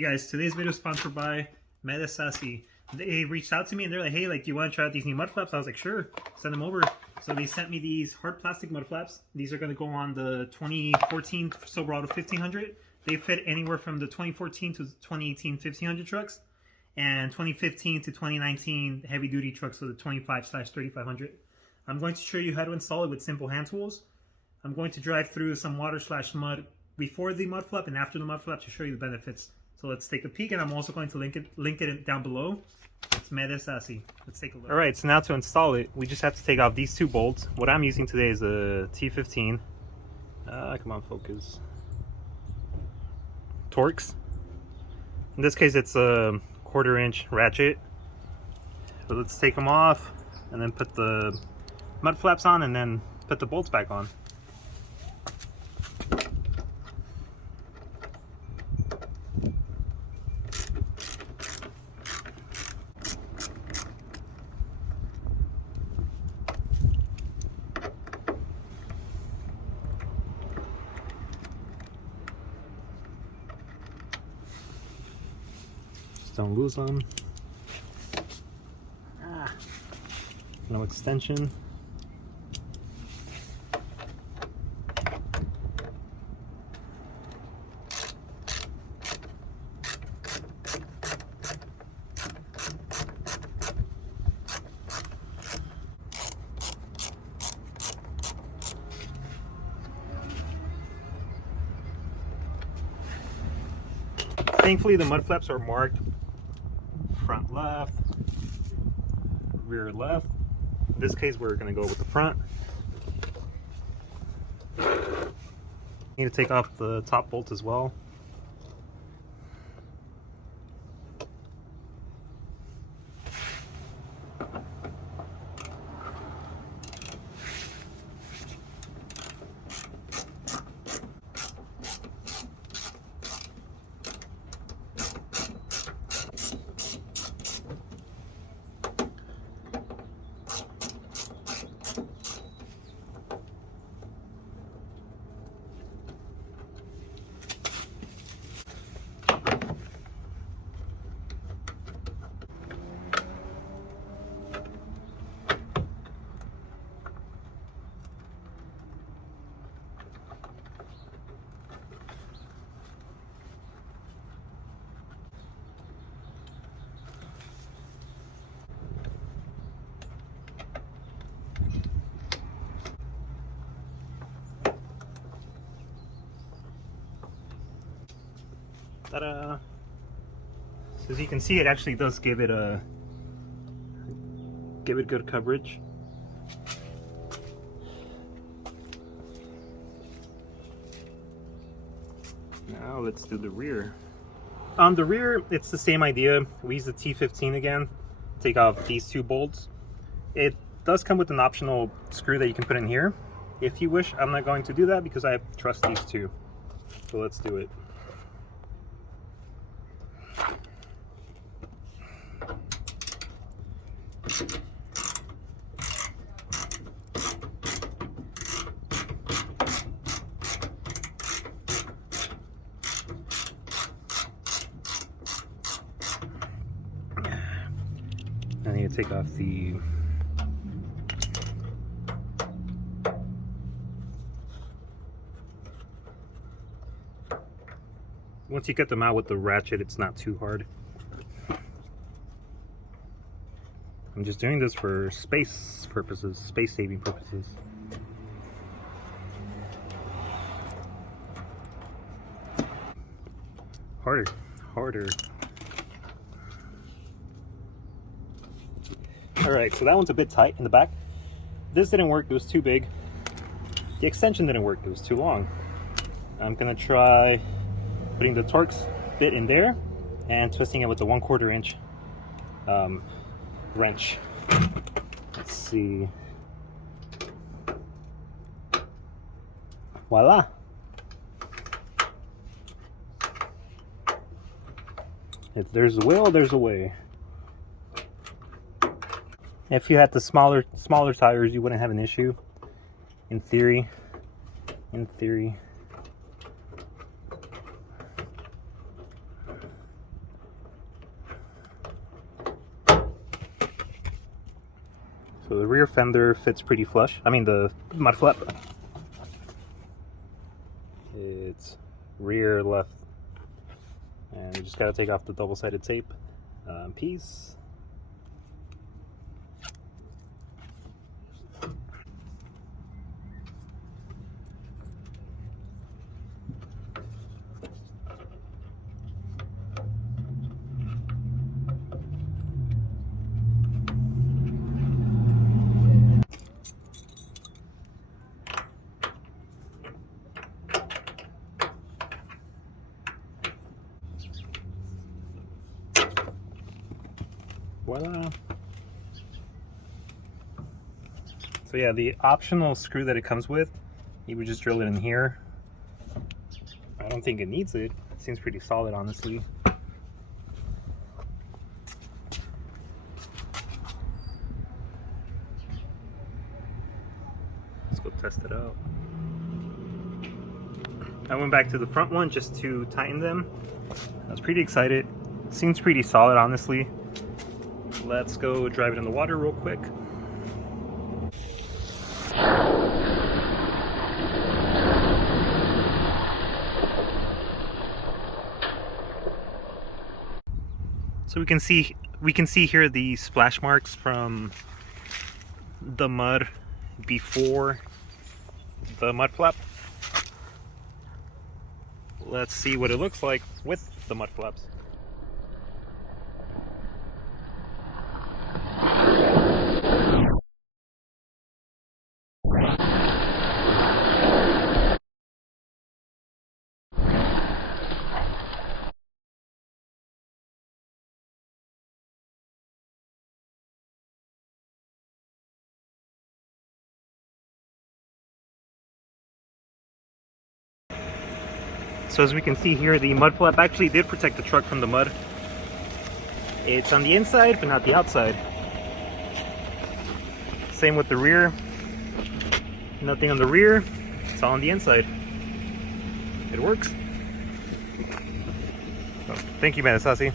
Hey guys, today's video is sponsored by Medesasi. They reached out to me and they're like, hey, like, do you want to try out these new mud flaps? I was like, sure, send them over. So they sent me these hard plastic mud flaps. These are going to go on the 2014 Silverado 1500. They fit anywhere from the 2014 to 2018 1500 trucks and 2015 to 2019 heavy duty trucks, so the 25/3500. I'm going to show you how to install it with simple hand tools. I'm going to drive through some water/mud before the mud flap and after the mud flap to show you the benefits. So let's take a peek, and I'm also going to link it down below. It's Medesasi. Let's take a look. All right, so now to install it, we just have to take off these two bolts. What I'm using today is a T15. Come on, focus. Torx. In this case, it's a 1/4 inch ratchet. So let's take them off and then put the mud flaps on and then put the bolts back on. Don't lose them. No extension. Thankfully, the mud flaps are marked front left, rear left. In this case, we're going to go with the front. Need to take off the top bolt as well. Ta-da! So as you can see, it actually does give it good coverage. Now let's do the rear. On the rear, it's the same idea. We use the T15 again. Take off these two bolts. It does come with an optional screw that you can put in here if you wish. I'm not going to do that because I trust these two. So let's do it. I need to take off the once you get them out with the ratchet, it's not too hard. I'm just doing this for space purposes, space saving purposes. Harder. Alright, so that one's a bit tight in the back. This didn't work, it was too big. The extension didn't work, it was too long. I'm gonna try putting the Torx bit in there and twisting it with the 1/4 inch wrench. Let's see. Voila! If there's a will, there's a way. If you had the smaller tires, you wouldn't have an issue. In theory. So the rear fender fits pretty flush. I mean the mud flap. It's rear left. And you just gotta take off the double-sided tape piece. Voila. So yeah, the optional screw that it comes with, you would just drill it in here. I don't think it needs it. It seems pretty solid, honestly. Let's go test it out. I went back to the front one just to tighten them. I was pretty excited. It seems pretty solid, honestly. Let's go drive it in the water real quick. So we can see here the splash marks from the mud before the mud flap. Let's see what it looks like with the mud flaps. So as we can see here, the mud flap actually did protect the truck from the mud. It's on the inside, but not the outside. Same with the rear. Nothing on the rear, it's all on the inside. It works. So, thank you, Medesasi.